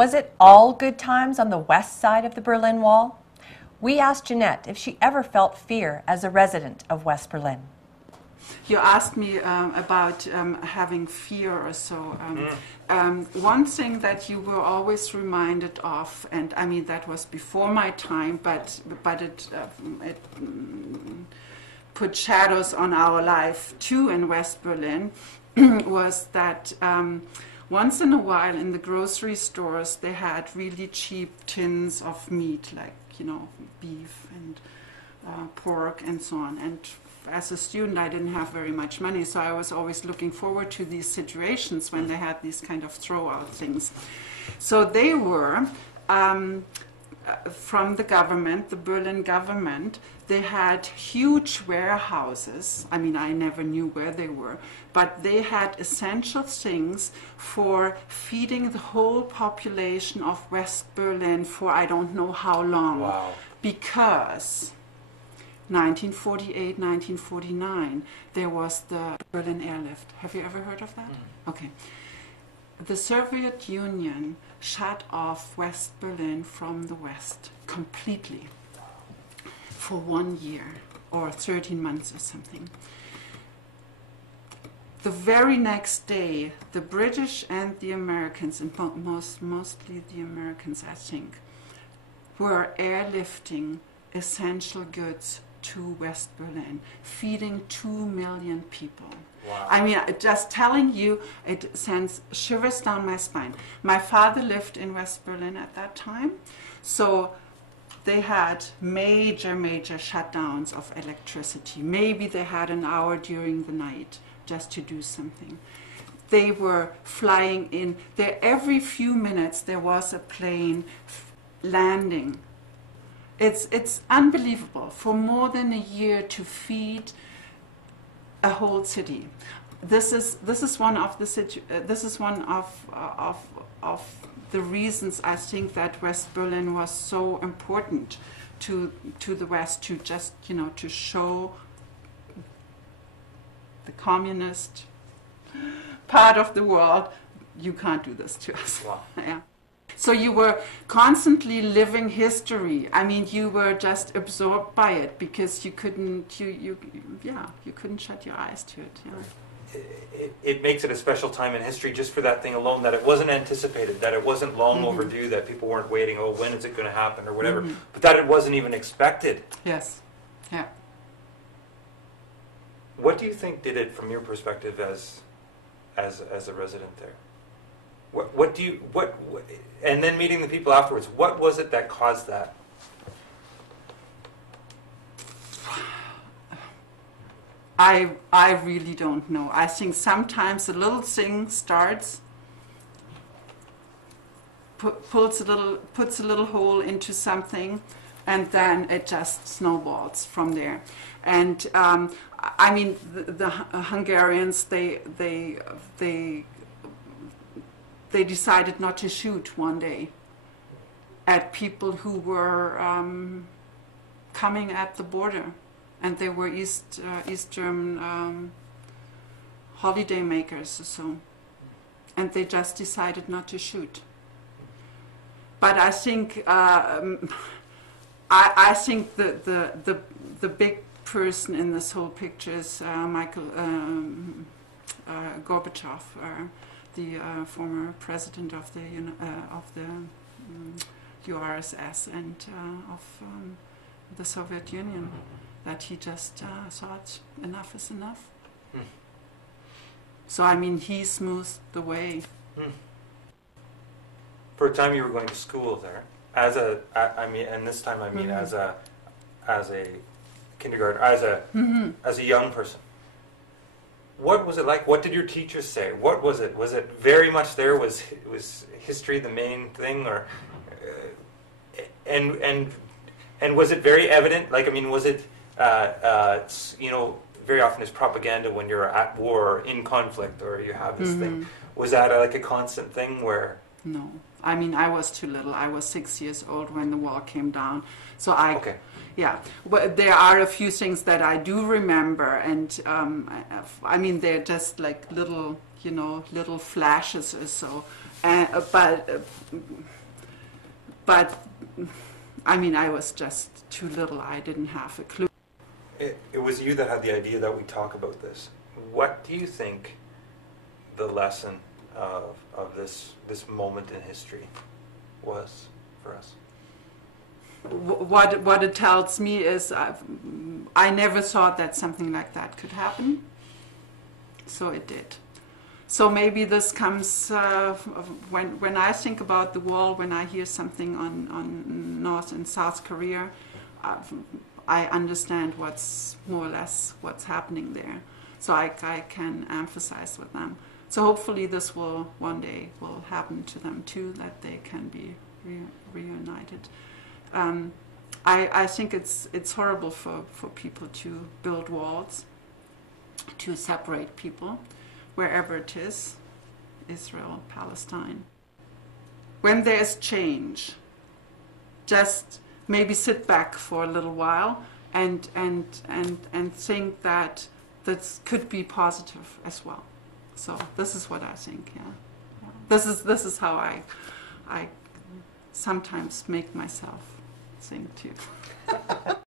Was it all good times on the west side of the Berlin Wall? We asked Jeanette if she ever felt fear as a resident of West Berlin. You asked me about having fear or so. One thing that you were always reminded of, and I mean that was before my time, but it put shadows on our life too in West Berlin, was that once in a while in the grocery stores they had really cheap tins of meat, like, you know, beef and pork and so on. And as a student I didn't have very much money, so I was always looking forward to these situations when they had these kind of throw-out things. So they were from the government, the Berlin government, they had huge warehouses. I mean, I never knew where they were, but they had essential things for feeding the whole population of West Berlin for I don't know how long. Wow. Because 1948, 1949, there was the Berlin Airlift. Have you ever heard of that? Okay. The Soviet Union shut off West Berlin from the West completely for 1 year or 13 months or something. The very next day, the British and the Americans, and mostly the Americans, I think, were airlifting essential goods to West Berlin, feeding 2 million people. Wow. I mean, just telling you, it sends shivers down my spine. My father lived in West Berlin at that time, so they had major shutdowns of electricity. Maybe they had an hour during the night just to do something. They were flying in. There, every few minutes there was a plane landing. It's unbelievable. For more than a year to feed a whole city. This is one of the reasons I think that West Berlin was so important to the West, to just, you know, to show the communist part of the world, you can't do this to us. Wow. Yeah. So you were constantly living history. I mean, you were just absorbed by it because you couldn't, you couldn't shut your eyes to it. Yeah. It makes it a special time in history just for that thing alone, that it wasn't anticipated, that it wasn't long overdue, that people weren't waiting, oh, when is it going to happen or whatever, but that it wasn't even expected. Yes. Yeah. What do you think did it from your perspective as a resident there? What and then meeting the people afterwards, what was it that caused that? I really don't know. I think sometimes a little thing starts, puts a little hole into something, and then it just snowballs from there. And I mean, the Hungarians, they decided not to shoot one day at people who were coming at the border, and they were East German holiday makers or so, and they just decided not to shoot. But I think I think the big person in this whole picture is Michael Gorbachev. The former president of the URSS and of the Soviet Union, that he just thought enough is enough. So I mean, he smoothed the way. For a time, you were going to school there as and this time I mean as a kindergarten, as a young person. What was it like? What did your teachers say? What was it? Was it very much there? Was history the main thing, or and was it very evident? Like, I mean, was it you know, very often it's propaganda when you're at war or in conflict, or you have this thing. Was that like a constant thing where? No, I mean, I was too little. I was 6 years old when the wall came down, so Okay. Yeah, but there are a few things that I do remember, and I mean, they're just like little, you know, little flashes or so. but I mean, I was just too little. I didn't have a clue. It was you that had the idea that we talk about this. What do you think the lesson of this moment in history was for us? What it tells me is I never thought that something like that could happen. So it did. So maybe this comes when I think about the wall, when I hear something on North and South Korea, I understand what's more or less what's happening there. So I can emphasize with them. So hopefully this will one day will happen to them too, that they can be reunited. I think it's horrible for people to build walls to separate people, wherever it is, Israel, Palestine. When there's change, just maybe sit back for a little while and think that this could be positive as well. So this is what I think. Yeah. This is how I sometimes make myself think too.